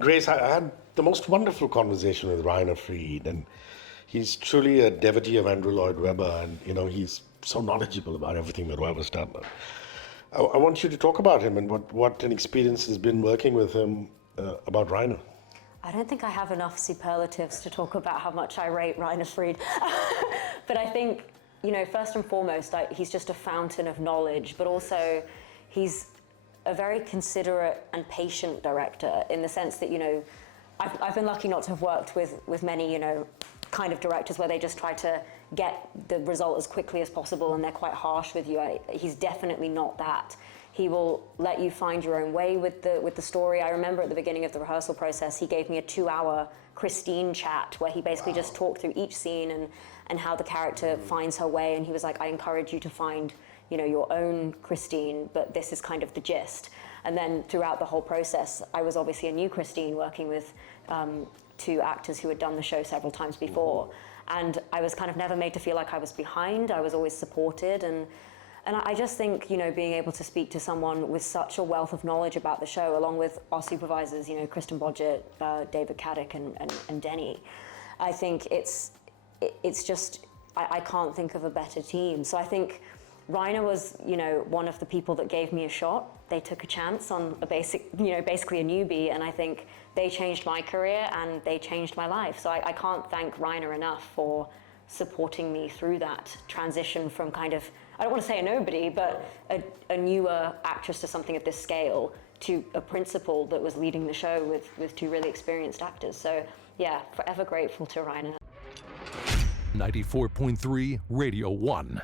Grace, I had the most wonderful conversation with Rainer Fried, and he's truly a devotee of Andrew Lloyd Webber, and he's so knowledgeable about everything that Webber's done. I want you to talk about him and what an experience has been working with him about Rainer. I don't think I have enough superlatives to talk about how much I rate Rainer Fried. But I think, first and foremost, he's just a fountain of knowledge, but also he's a very considerate and patient director in the sense that, I've been lucky not to have worked with many, kind of directors where they just try to get the result as quickly as possible and they're quite harsh with you. He's definitely not that. He will let you find your own way with the story. I remember at the beginning of the rehearsal process, he gave me a 2-hour Christine chat where he basically just talked through each scene and how the character finds her way. And he was like, I encourage you to find, your own Christine, but this is kind of the gist. And then throughout the whole process, I was obviously a new Christine working with 2 actors who had done the show several times before. And I was kind of never made to feel like I was behind. I was always supported. And I just think, being able to speak to someone with such a wealth of knowledge about the show, along with our supervisors, Kristen Bodgett, David Caddick, and Denny, I think it's just, I can't think of a better team. So I think Rainer was, one of the people that gave me a shot. They took a chance on basically a newbie, and I think they changed my career and they changed my life. So I can't thank Rainer enough for supporting me through that transition from kind of, I don't want to say a nobody, but a newer actress to something of this scale to a principal that was leading the show with 2 really experienced actors. So yeah, forever grateful to Rainer. 94.3 Radio 1.